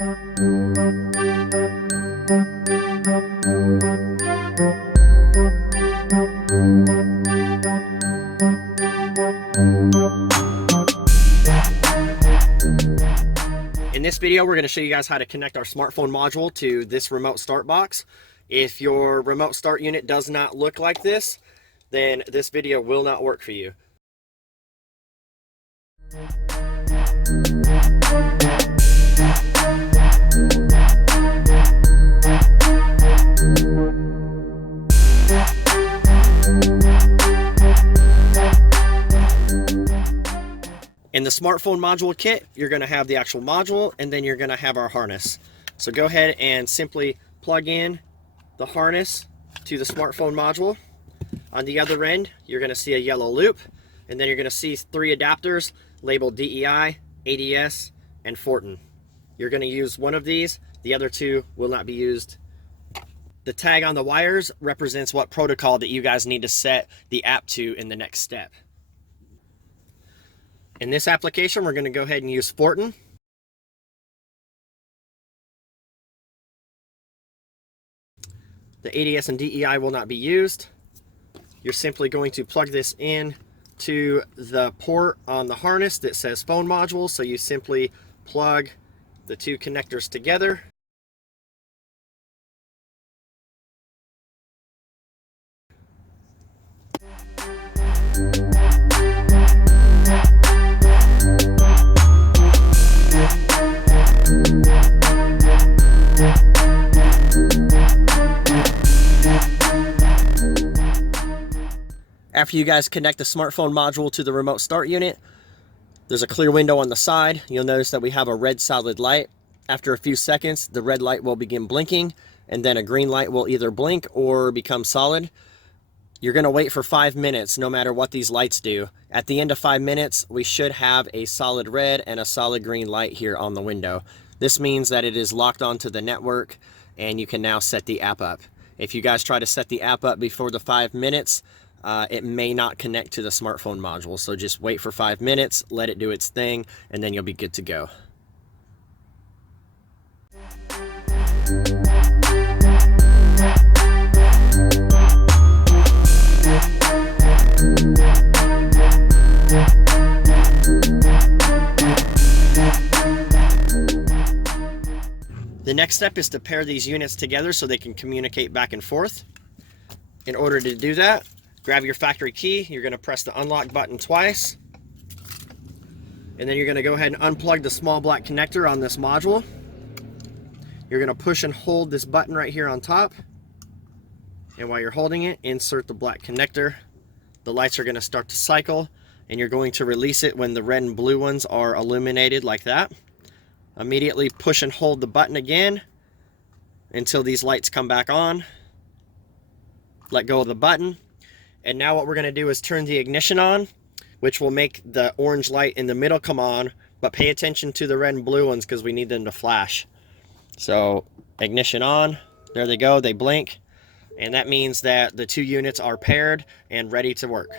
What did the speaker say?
In this video, we're going to show you guys how to connect our smartphone module to this remote start box. If your remote start unit does not look like this, then this video will not work for you. In the smartphone module kit, you're going to have the actual module, and then you're going to have our harness. So go ahead and simply plug in the harness to the smartphone module. On the other end, you're going to see a yellow loop, and then you're going to see 3 adapters labeled DEI, ADS, and Fortin. You're going to use one of these. The other 2 will not be used. The tag on the wires represents what protocol that you guys need to set the app to in the next step. In this application, we're going to go ahead and use Fortin. The ADS and DEI will not be used. You're simply going to plug this in to the port on the harness that says phone module. So you simply plug the 2 connectors together. After you guys connect the smartphone module to the remote start unit, there's a clear window on the side. You'll notice that we have a red solid light. After a few seconds, the red light will begin blinking, and then a green light will either blink or become solid. You're going to wait for 5 minutes no matter what these lights do. At the end of 5 minutes, we should have a solid red and a solid green light here on the window. This means that it is locked onto the network, and you can now set the app up. If you guys try to set the app up before the 5 minutes, it may not connect to the smartphone module. So just wait for 5 minutes, let it do its thing, and then you'll be good to go. The next step is to pair these units together so they can communicate back and forth. In order to do that, grab your factory key. You're going to press the unlock button twice. And then you're going to go ahead and unplug the small black connector on this module. You're going to push and hold this button right here on top. And while you're holding it, insert the black connector. The lights are going to start to cycle, and you're going to release it when the red and blue ones are illuminated like that. Immediately push and hold the button again until these lights come back on. Let go of the button. And now what we're going to do is turn the ignition on, which will make the orange light in the middle come on, but pay attention to the red and blue ones because we need them to flash. So ignition on, there they go, they blink, and that means that the 2 units are paired and ready to work.